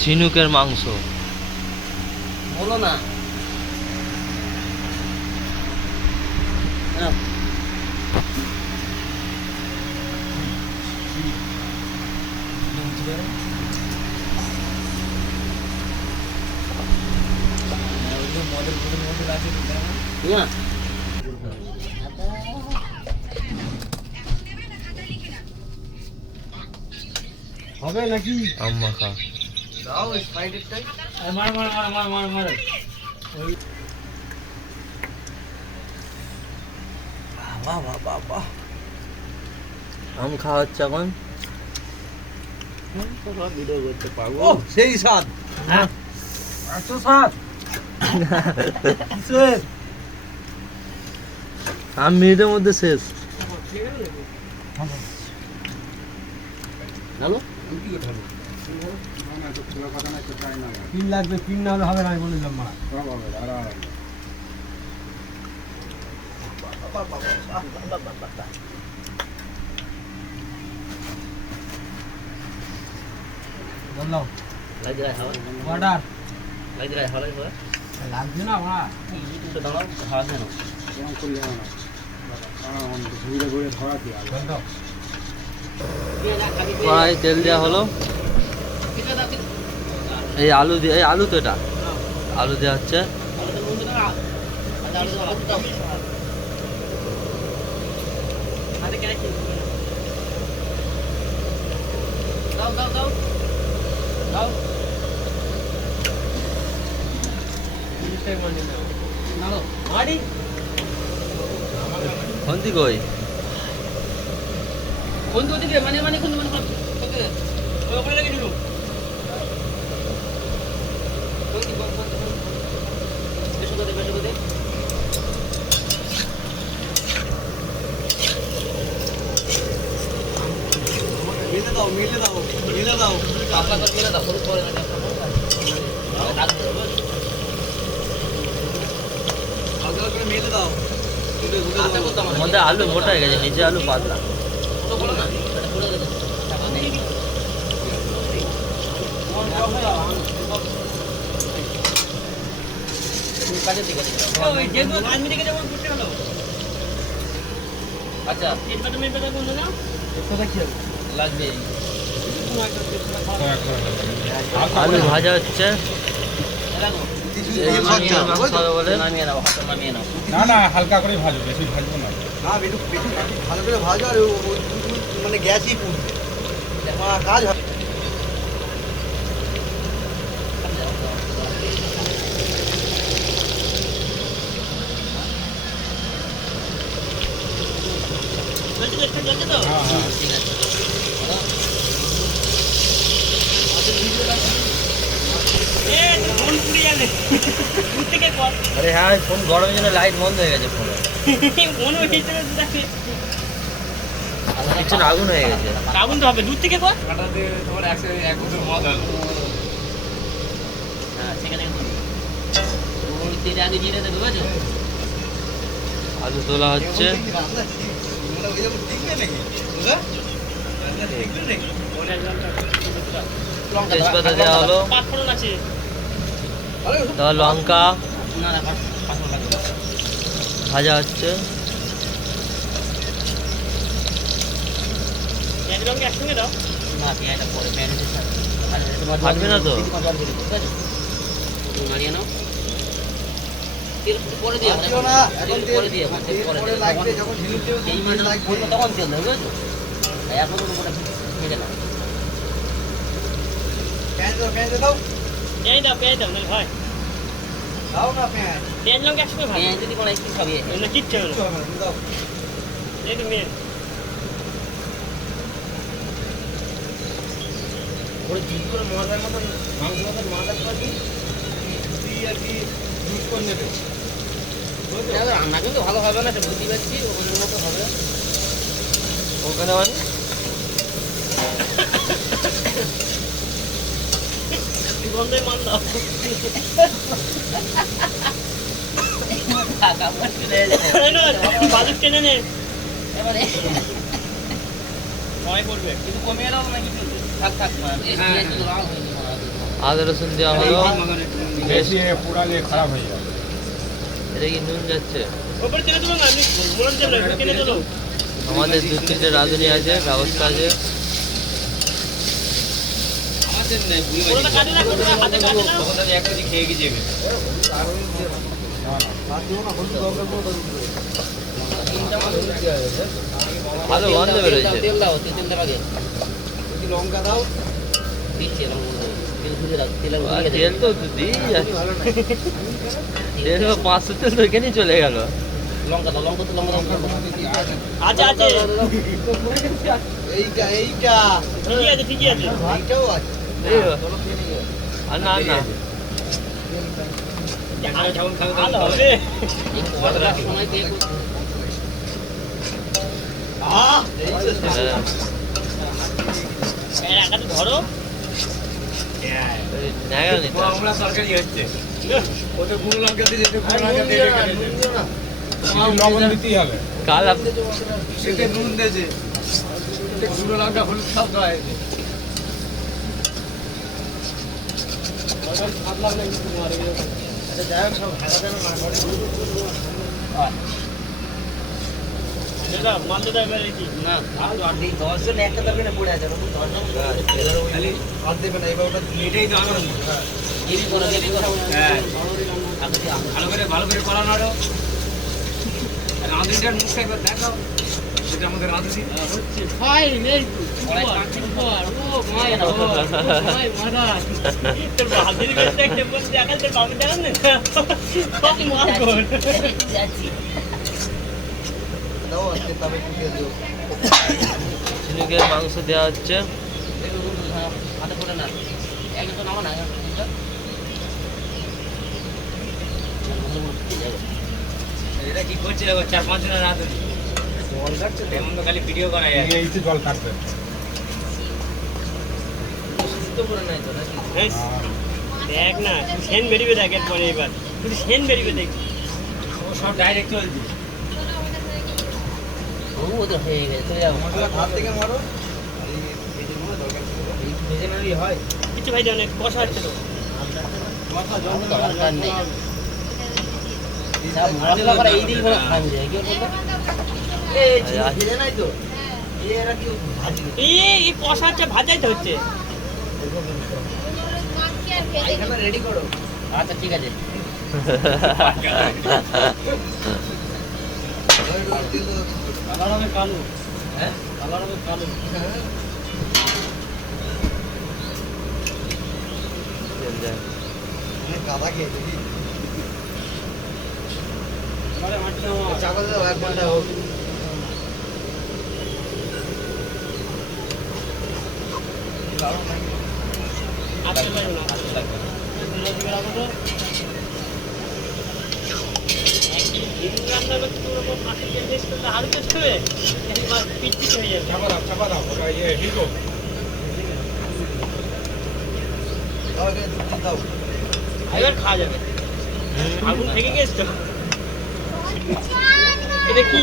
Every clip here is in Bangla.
ঝিনুকের মাংস। বলো না। নাও। হবে নাকি? আম মাখা দাও স্পাইডারটাই। মার মার মার মার মার মার। বাহ বাহ বাহ বাহ আম খাওয়া হচ্ছে এখন? ভিডিও করতে পারব। সেই স্বাদ। হ্যাঁ। এত স্বাদ। আম মিনিটের মধ্যে শেষ। হ্যালো? পিন লাগবে পিন না হলে হবে না আমি বলে দিলাম মা বললাম অর্ডার লাগবে না ইউটিউবটা দাঁড়াও হাওয়া দেন বন্ধ কড়াই তেল দেওয়া হলো। এই আলু দিয়ে, এই আলু তো এটা। আলু দেওয়া হচ্ছে। দাও দাও দাও দাও নাও মারি খন্তি কই কোন তো দিকে মানে মানে কোন মানে ওখানে লাগিয়ে দিলু মিলে দাও মিলে দাও মিলে দাও। আপনা করে দাও করে না হালকা করে মিলে দাও। হাতে করতে আলু মোটা হয়ে গেছে নিচে আলু পাতলা। আচ্ছা লাগবে আলু ভাজা। হচ্ছে না না হালকা করে ভাজো বেশি ভাজবো না। না একটু একটু ভালো করে ভাজো আর মানে গ্যাসই পুড়বে। কাজ হবে। আরে হ্যাঁ ফোন গরমের জন্য লাইট বন্ধ হয়ে গেছে ফোনে। পিছনে আগুন হয়ে গেছে। আগুন তো হবে দূর থেকে কর। তোমার একশো এক বছর মদ হলো হ্যাঁ আলু তোলা হচ্ছে। তেজপাতা দেওয়া হলো। লঙ্কা। ভাজা হচ্ছে। লঙ্কা একসঙ্গে দাও। না পেঁয়াজটা পরে আচ্ছা, তোমার থাকবে না তো? ঠিক আছে? নাড়িয়ে নাও। পরে দিয়ে দিও। না এখন তেল পরে দিয়ে তখন তেল দেবে বুঝেছ? এখন তো পুরো ভেজে নাও পেঁয়াজ দাও পেঁয়াজ দাও। পেঁয়াজ দাও পেঁয়াজ দাও হয়। দাও না পেঁয়াজ। পেঁয়াজ লঙ্কা একসঙ্গে ভালো পেঁয়াজ যদি কোনো একটু খাবি কিচ্ছু হবে না, দাও। না এই তো মেন ওরে ঠিক করে মজার মতন মাংস মতন মাথা করবি তুই আর কি ইউজ করে নেবে। রান্না কিন্তু ভালো হবে না বুঝতে পারছি ওখানের মতো হবে। ওখানে মানে? গন্ধই মান দাও টেনে নে। এবারে সময় পড়বে। কিন্তু কমিয়ে দাও নাকি চলবে থাক থাক হ্যাঁ আদা রসুন দেওয়া হলো বেশি পোড়ালে খারাপ হয়ে যাবে এটা কি নুন যাচ্ছে মনে আমাদের দু তিনটে রাঁধুনি আছে ব্যবস্থা আছে। ভালো গন্ধ বেরোচ্ছে তেল দাও তেল লঙ্কা দাও। দিচ্ছি এরকম তেল তো দিই তেল পাঁচশো তেল তো এখানেই চলে গেল। লঙ্কা দাও লঙ্কা তো লঙ্কা দাও আছে আছে এইটা এইটা। ঠিকই আছে ঠিকই আছে। এইটাও আছে। আর না না ভালো হবে আহ এই তো হ্যাঁ, এর একাতে ধরো। হবে। কাল আপ- নুন দিয়েছে। গুঁড়ো লঙ্কা হলুদ সব দেওয়া হয়েছে। আচ্ছা, যাই হোক, সব ভাগা যেন না করে। না দশজন একটা পড়ে আছে দেবে না করো দেরি করো হ্যাঁ। ভালো করে ভালো করে করানো রাঁধুনিটার মুখটা একবার দেখাও। সেটা আমাদের রাঁধুনি। তোর বাহাদুরি করতে একটা বল দেখাল তোর বাবু দেখাল না সব মার কর দাও আজকে তবে দিও? ঝিনুকের মাংস দেওয়া হচ্ছে। হাতে করে না। একটা তো নামা না এটা কি চার পাঁচ জনের রাঁধুনি এমন তো খালি ভিডিও করা যায় জল দেখ না সেন বেরিবে দেখ এরপরে এবার তুই সেন বেরিবে দেখ। ও সব ডাইরেক্ট চলছে হয়ে হয় কিছু ভাই অনেক কষা হচ্ছে তো দরকার নেই হচ্ছে ভাজাইতে হচ্ছে আচ্ছা ঠিক আছে কালো হ্যাঁ কালো? এবারে মাটি নামা। চাকল এক ঘণ্টা হোক আসতে পারবে না দুটো দিকে এবার খাওয়া যাবে। আগুন থেকে গেছে তো। এটা কি?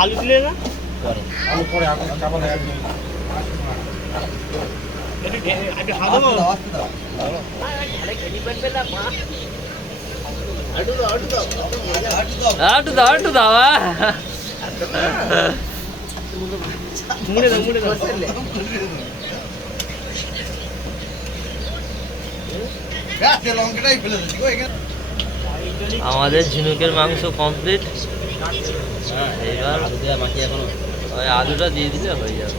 আলু তুলে না? পরে আলু পরে আগুন চাপা দাও হ্যাঁ আমাদের ঝিনুকের মাংস কমপ্লিট এইবার আলু দেওয়া ওই আলুটা দিয়ে দিলে হয়ে যাবে।